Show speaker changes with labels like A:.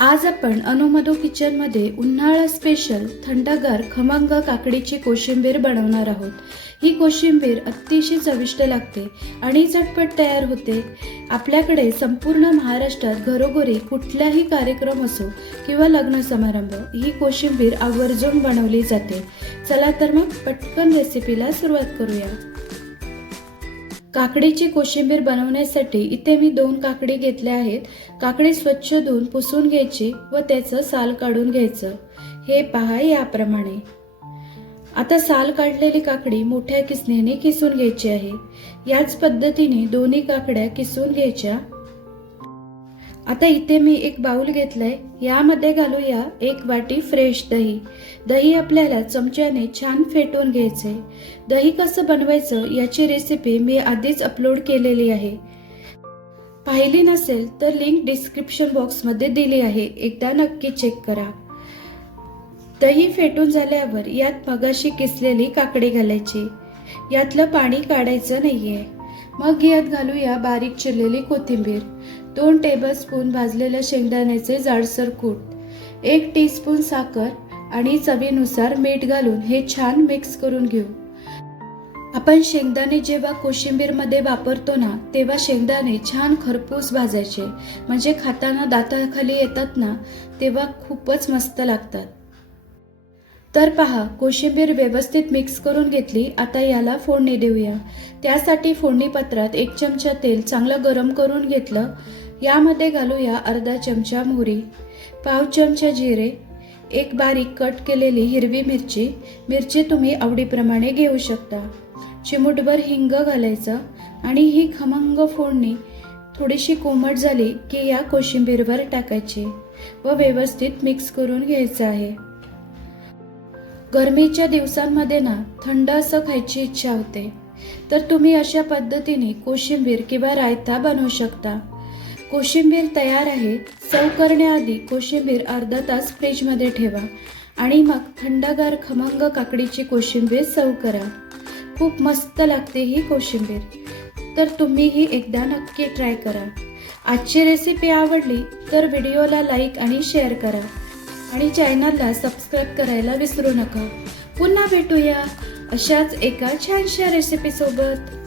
A: आज आपण अनुमधू किचनमध्ये उन्हाळा स्पेशल थंडगार खमंग काकडीची कोशिंबीर बनवणार आहोत. ही कोशिंबीर अतिशय चविष्ट लागते आणि झटपट तयार होते. आपल्याकडे संपूर्ण महाराष्ट्रात घरोघरी कुठलाही कार्यक्रम असो किंवा लग्न समारंभ ही कोशिंबीर आवर्जून बनवली जाते. चला तर मग पटकन रेसिपीला सुरुवात करूया. काकडीची कोशिंबीर बनवण्यासाठी इथे मी दोन काकडी घेतल्या आहेत. काकडी स्वच्छ धुवून पुसून घ्यायची व त्याचं साल काढून घ्यायचं. हे पहा याप्रमाणे. आता साल काढलेली काकडी मोठ्या किसणीने किसून घ्यायची आहे. याच पद्धतीने दोन्ही काकड्या किसून घ्यायच्या. आता इथे मी एक बाउल घेतलंय. यामध्ये घालूया एक वाटी फ्रेश दही. दही आपल्याला चमच्याने छान फेटून घ्यायचे दही कसं बनवायचं याची रेसिपी मी आधीच अपलोड केलेली आहे. पाहिली नसेल तर लिंक डिस्क्रिप्शन बॉक्समध्ये दिली आहे. एकदा नक्की चेक करा. दही फेटून झाल्यावर यात मगाशी किसलेली काकडी घालायची. यातलं पाणी काढायचं नाहीये. मग यात घालूया बारीक चिरलेली कोथिंबीर. दोन टेबलस्पून भाजलेल्या शेंगदाण्याचे जाडसर कूट एक टीस्पून साखर आणि चवीनुसार मीठ घालून हे छान मिक्स करून घेऊ. आपण शेंगदाणे जेव्हा कोशिंबीरमध्ये वापरतो ना तेव्हा शेंगदाणे छान खरपूस भाजायचे. म्हणजे खाताना दाताखाली येतात ना तेव्हा खूपच मस्त लागतात. तर पहा कोशिंबीर व्यवस्थित मिक्स करून घेतली आता याला फोडणी देऊया. त्यासाठी फोडणी पात्रात एक चमचा तेल चांगलं गरम करून घेतलं यामध्ये घालूया अर्धा चमचा मोहरी पाव चमचा जिरे एक बारीक कट केलेली हिरवी मिरची. मिरची तुम्ही आवडीप्रमाणे घेऊ शकता. चिमूटभर हिंग घालायचं आणि ही खमंग फोडणी. थोडीशी कोमट झाली की या कोशिंबीरवर टाकायची व व्यवस्थित मिक्स करून घ्यायचं आहे. गरमीच्या दिवसांमध्ये ना थंड असं खायची इच्छा होते. तर तुम्ही अशा पद्धतीने कोशिंबीर किंवा रायता बनवू शकता. कोशिंबीर तयार आहे. सव करण्याआधी कोशिंबीर अर्धा तास फ्रीजमध्ये ठेवा आणि मग थंडगार खमंग काकडीची कोशिंबीर सर्व करा. खूप मस्त लागते ही कोशिंबीर. तर तुम्हीही एकदा नक्की ट्राय करा. आजची रेसिपी आवडली तर व्हिडिओला लाईक आणि शेअर करा. आणि चॅनलला सबस्क्राईब करायला विसरू नका. पुन्हा भेटूया अशाच एका छानशा रेसिपीसोबत